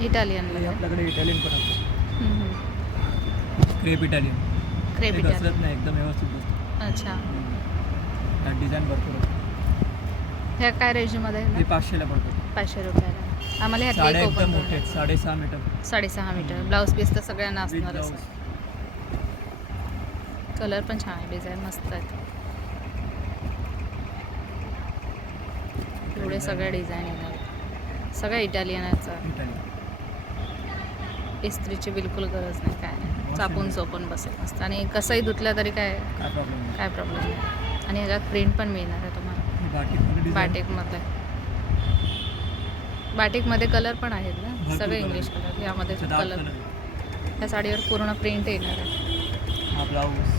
Italian हे आपल्याकडे Italian पण असतं, क्रेप इटालियन. क्रेप ते इटालियन. घसरत नाही, एकदम व्यवस्थित बसतं. अच्छा. त्यात डिझाईन भरपूर असतं. ह्या काय रेंजमध्ये आहे हे ना? 500ला पडतं. 500 रुपयाला. आम्हाला ह्यातली साड्या एक एकदम ओपन मोठे आहेत, 6.5 मीटर 6.5 मीटर. ब्लाऊज पीस तर सगळ्यांना विथ असणारच ब्लाऊज. आहे. कलर पण छान आहे, डिझाईन मस्त आहेत. एवढे सगळे डिझाईन येणार आहेत. सगळ्या इटालियनचा. इटालियन. इस्त्रीची बिलकुल गरज नाही, काय नाही. चापून चोपून बसेल मस्त. आणि कसंही धुतलं तरी काय प्रॉब्लेम नाही. काय प्रॉब्लेम नाही. आणि ह्याच्यात प्रिंट पण मिळणार आहे तुम्हाला बाटिकमध्ये डिझाईन. बाटिकमध्ये. बाटिकमध्ये कलर पण आहेत ना, भरपूर सगळे color इंग्लिश आहेत. कलर. यामध्ये अच्छा, dark कलर color. ह्या साडीवर पूर्ण प्रिंट येणार आहे. हा ब्लाऊज.